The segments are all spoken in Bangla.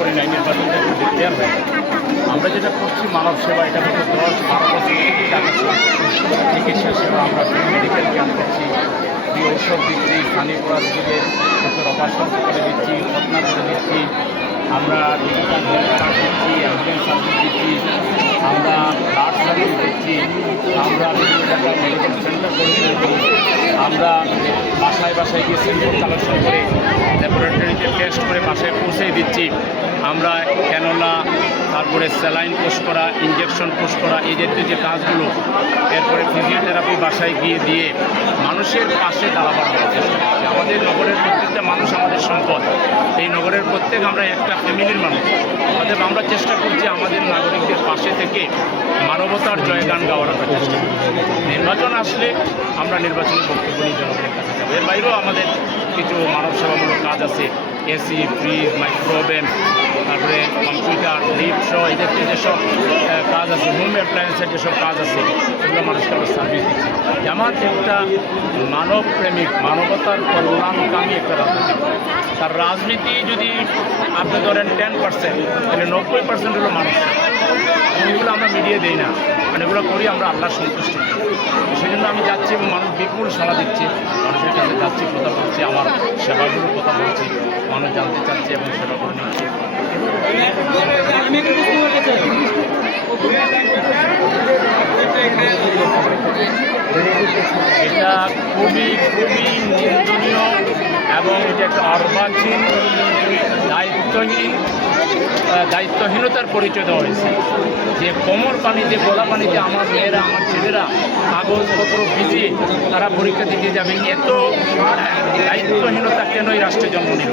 করি নাই, নির্বাচনটা একটু ডিক্লেয়ার হয়। আমরা যেটা করছি মানব সেবা, এটা হয়তো 10-12 বছর থেকে দেখাচ্ছি। চিকিৎসা সেবা আমরা ফ্রি মেডিকেল ক্যাম্প করছি, ফ্রি ঔষধ দিচ্ছি, স্থানীয় রোগীদের অপারেশন করে দিচ্ছি, খতনা করে দিচ্ছি, আমরা ডিজিটাল হেলথ কার্ড দিচ্ছি, অ্যাম্বুলেন্স সার্ভিস দিচ্ছি, আমরা ব্লাড সার্ভিস দিচ্ছি, আমরা বিভিন্ন জায়গায় মেডিকেল সেন্টার করে দিচ্ছি, আমরা বাসায় বাসায় গিয়ে সেন্টার কালেকশন করে ল্যাবরেটরিতে টেস্ট করে বাসায় পৌঁছে দিচ্ছি, আমরা ক্যানোলা, তারপরে স্যালাইন পোষ করা, ইঞ্জেকশন পোষ করা, এই জাতীয় যে কাজগুলো, এরপরে ফিজিওথেরাপি বাসায় গিয়ে দিয়ে মানুষের পাশে দাঁড়াবার চেষ্টা করছি। আমাদের নগরের প্রত্যেকটা মানুষ আমাদের সম্পদ, এই নগরের প্রত্যেক আমরা একটা ফ্যামিলির মানুষ, অতএব আমরা চেষ্টা করছি আমাদের নাগরিকদের পাশে থেকে মানবতার জয়গান গাওয়ার আমরা চেষ্টা করি। নির্বাচন আসলে আমরা নির্বাচনী বক্তব্য নিয়ে জনগণের কাছে যাবো। এর বাইরেও আমাদের কিছু মানব সেবামূলক কাজ আছে, এসি, ফ্রিজ, মাইক্রোওভেন, তারপরে কম্পিউটার, লিফট সহ এই জাতীয় যেসব কাজ আছে, হোম অ্যাপ্লায়েন্সের যেসব কাজ আছে, সেগুলো মানুষকে আমরা সার্ভিস দিচ্ছি। জামাত একটা মানবপ্রেমিক, মানবতার কল্যাণকামী একটা রাজনীতি। তার রাজনীতি যদি আপনি ধরেন 10%, তাহলে 90% হলো মানুষ। এগুলো আমরা মিডিয়ে দিই না, মানে এগুলো করি আমরা আল্লাহর সন্তুষ্টি। সেই জন্য আমি যাচ্ছি এবং মানুষ বিপুল সাড়া দিচ্ছে, মানুষের কাছে যাচ্ছি, কথা বলছি, আমার সেবাগুলোর কথা বলছি, মানুষ জানতে চাচ্ছে এবং সেবা করে নিচ্ছে। এটা খুবই খুবই নিন্দনীয় এবং এটা একটা অর্বাচীন, দায়িত্বহীনতার পরিচয় দেওয়া হয়েছে। যে কোমর পানিতে, গোলা পানিতে আমার মেয়েরা, আমার ছেলেরা কাগজপত্র ভিজিয়ে তারা পরীক্ষা দিতে যাবে, এত দায়িত্বহীনতা কেন এই রাষ্ট্রে জন্ম নিল?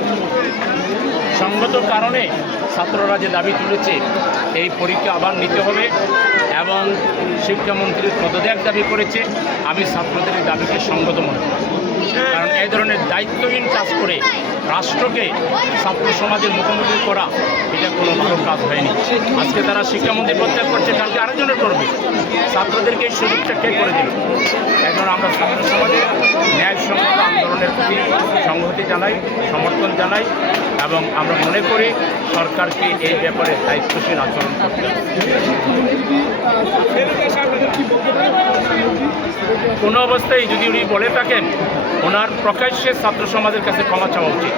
সঙ্গত কারণে ছাত্ররা যে দাবি তুলেছে এই পরীক্ষা আবার নিতে হবে এবং শিক্ষামন্ত্রীর পদত্যাগ দাবি করেছে, আমি ছাত্রদের এই দাবিকে সঙ্গত মনে করি। কারণ এই ধরনের দায়িত্বহীন কাজ করে রাষ্ট্রকে ছাত্র সমাজের মুখোমুখি করা, এটা কোনো ভালো কাজ হয়নি। আজকে তারা শিক্ষামন্ত্রী প্রত্যাগ করছে, কালকে আরেকজনের করবে। ছাত্রদেরকে এই সুযোগটা কে করে দেবে? এখন আমরা ছাত্র সমাজের ন্যায়সঙ্গত আন্দোলনের প্রতি সংহতি জানাই, সমর্থন জানাই এবং আমরা মনে করি সরকারকে এই ব্যাপারে দায়িত্বশীল আচরণ করতে হবে। কোনো অবস্থায় যদি উনি বলে থাকেন, ওনার প্রকাশ্যে ছাত্র সমাজের কাছে ক্ষমা চাওয়া উচিত,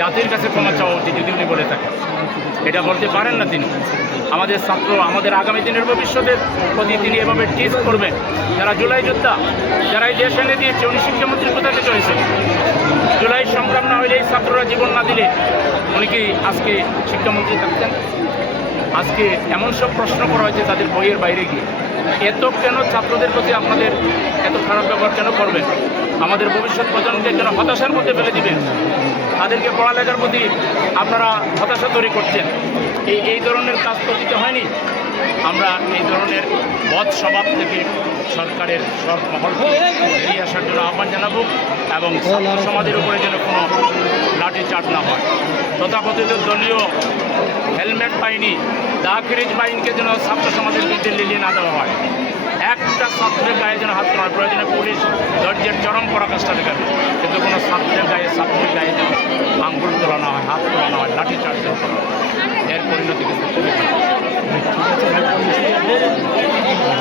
জাতির কাছে ক্ষমা চাওয়া উচিত। যদি উনি বলে থাকেন, এটা বলতে পারেন না তিনি। আমাদের ছাত্র, আমাদের আগামী দিনের ভবিষ্যতের প্রতি তিনি এভাবে টিচ করবেন। যারা জুলাই যোদ্ধা, যারা এই দেশ এনে দিয়েছে, উনি শিক্ষামন্ত্রী কোথা থেকে হয়েছে? জুলাই সংগ্রাম না হলে, এই ছাত্ররা জীবন না দিলে উনি কি আজকে শিক্ষামন্ত্রী থাকতেন? আজকে এমন সব প্রশ্ন করা হয়েছে তাদের বইয়ের বাইরে গিয়ে। এত কেন ছাত্রদের প্রতি আপনাদের এত খারাপ ব্যবহার কেন করবেন? আমাদের ভবিষ্যৎ প্রজন্মকে কেন হতাশার মধ্যে ফেলে দিবেন? তাদেরকে পড়ালেখার প্রতি আপনারা হতাশা তৈরি করছেন। এই ধরনের কাজ তো দিতে হয়নি। আমরা এই ধরনের বদ স্বভাব থেকে সরকারের সব মহলকে এগিয়ে আসার জন্য আহ্বান জানাবো এবং সমাজের উপরে যেন কোনো লাঠি চার্জ না হয়। তথাকথিত দলীয় হেলমেট বাহিনী, দাখিরিজ বাহিনীকে যেন ছাত্র সমাজের বিরুদ্ধে লিলিয়ে না দেওয়া হয়। একটা ছাত্রের গায়ে যেন হাত তোলা, প্রয়োজনে পুলিশ ধৈর্যের চরম পরাকাষ্ঠা দেখাবে, কিন্তু কোনো ছাত্রের গায়ে যেন আঙ্গুল তোলা না হয়, হাত তোলা না হয়, লাঠি চার্জ করা হয়। এর পরিণতি কিন্তু